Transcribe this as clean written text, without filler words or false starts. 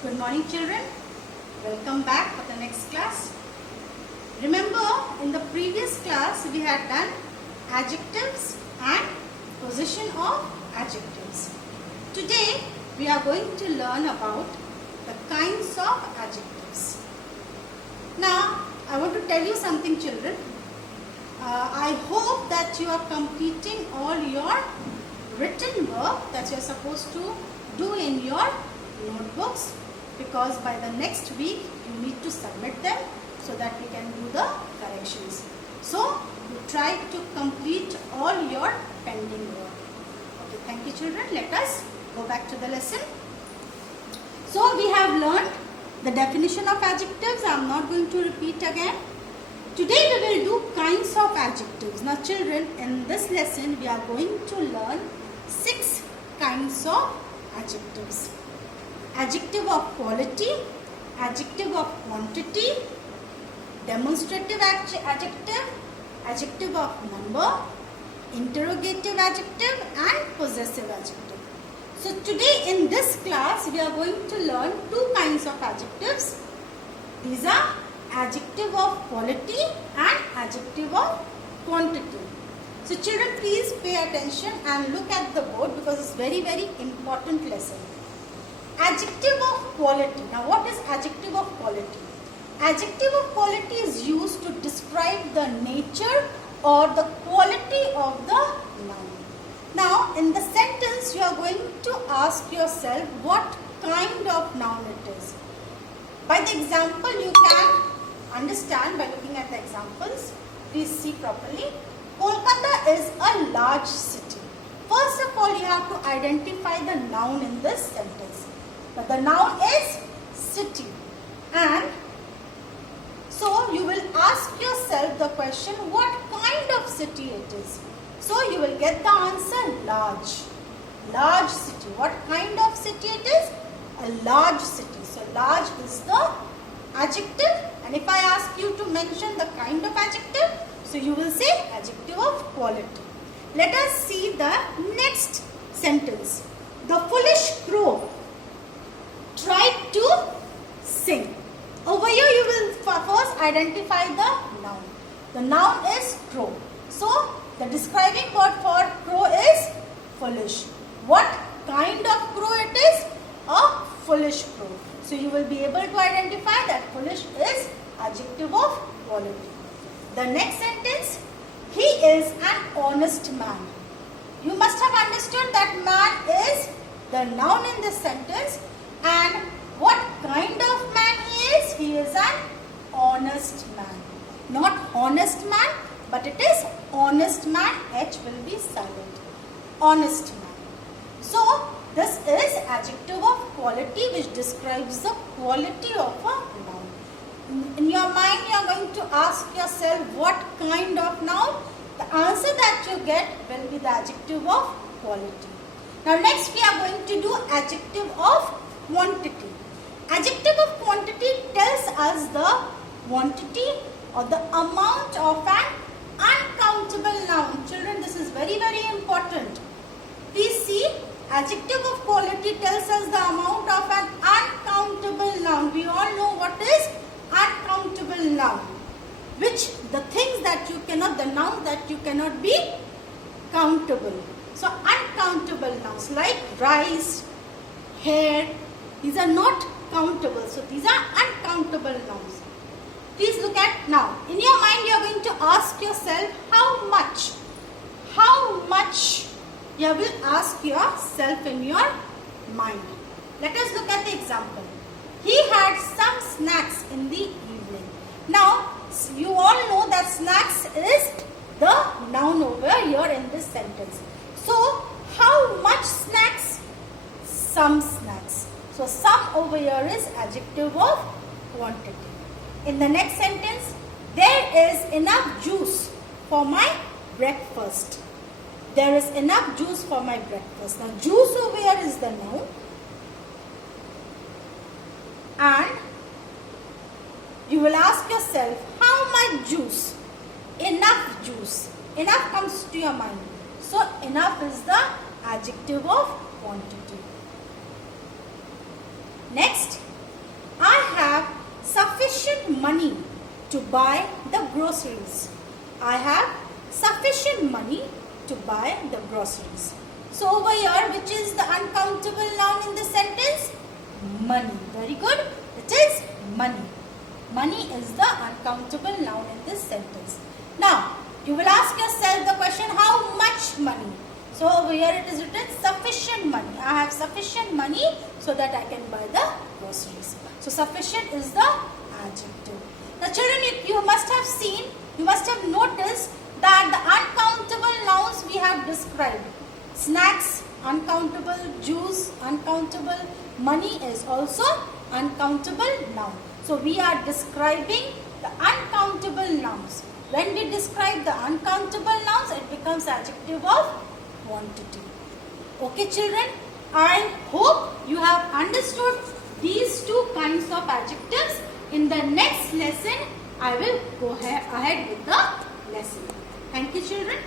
Good morning, children. Welcome back for the next class. Remember, in the previous class we had done adjectives and position of adjectives. Today we are going to learn about the kinds of adjectives. Now I want to tell you something, children. I hope that you are completing all your written work that you are supposed to do in your notebooks, because by the next week you need to submit them so that we can do the corrections. So you try to complete all your pending work. Okay, thank you, children. Let us go back to the lesson. So we have learned the definition of adjectives. I am not going to repeat again. Today we will do kinds of adjectives. Now children, in this lesson we are going to learn 6 kinds of adjectives. Adjective of quality, adjective of quantity, demonstrative adjective, adjective of number, interrogative adjective and possessive adjective. So today in this class we are going to learn 2 kinds of adjectives. These are adjective of quality and adjective of quantity. So children, please pay attention and look at the board because it's very important lesson. Adjective of quality. Now what is adjective of quality? Adjective of quality is used to describe the nature or the quality of the noun. Now in the sentence you are going to ask yourself what kind of noun it is. By the example you can understand by looking at the examples. Please see properly. Kolkata is a large city. First of all, you have to identify the noun in this sentence. But the noun is city. And so you will ask yourself the question, what kind of city it is? So you will get the answer large. Large city. What kind of city it is? A large city. So large is the adjective. And if I ask you to mention the kind of adjective, so you will say adjective of quality. Let us see the next sentence. The foolish crow tried to sing. Over here you will first identify the noun. The noun is crow. So the describing word for crow is foolish. What kind of crow it is? A foolish crow. So you will be able to identify that foolish is adjective of quality. The next sentence, he is an honest man. You must have understood that man is the noun in this sentence, and what kind of man he is? He is an honest man. Not honest man, but it is honest man. H will be silent. Honest man. So this is adjective of quality which describes the quality of a noun. In your mind you are going to ask yourself what kind of noun. The answer that you get will be the adjective of quality. Now next we are going to do adjective of quantity. Adjective of quantity tells us the quantity or the amount of an uncountable noun. Children, this is very important. Please see, adjective of quality tells us the amount of an uncountable noun. We all know what is uncountable noun, which the things that you cannot, the nouns that you cannot be countable. So uncountable nouns like rice, hair, these are not countable. So these are uncountable nouns. Please look at now. In your mind you are going to ask yourself how much. How much you will ask yourself in your mind. Let us look at the example. He had some snacks in the evening. Now, you all know that snacks is the noun over here in this sentence. So, how much snacks? Some snacks. So, some over here is adjective of quantity. In the next sentence, there is enough juice for my breakfast. There is enough juice for my breakfast. Now, juice over here is the noun. And you will ask yourself, how much juice? Enough juice. Enough comes to your mind. So, enough is the adjective of quantity. Next, money to buy the groceries. I have sufficient money to buy the groceries. So over here, which is the uncountable noun in this sentence? Money. Very good. It is money. Money is the uncountable noun in this sentence. Now, you will ask yourself the question, how much money? So over here it is written sufficient money. I have sufficient money so that I can buy the groceries. So sufficient is the adjective. Now children, you must have seen, you must have noticed that the uncountable nouns we have described. Snacks, uncountable. Juice, uncountable. Money is also uncountable noun. So we are describing the uncountable nouns. When we describe the uncountable nouns, it becomes adjective of quantity. Okay children, I hope you have understood these two kinds of adjectives. In the next lesson, I will go ahead with the lesson. Thank you children.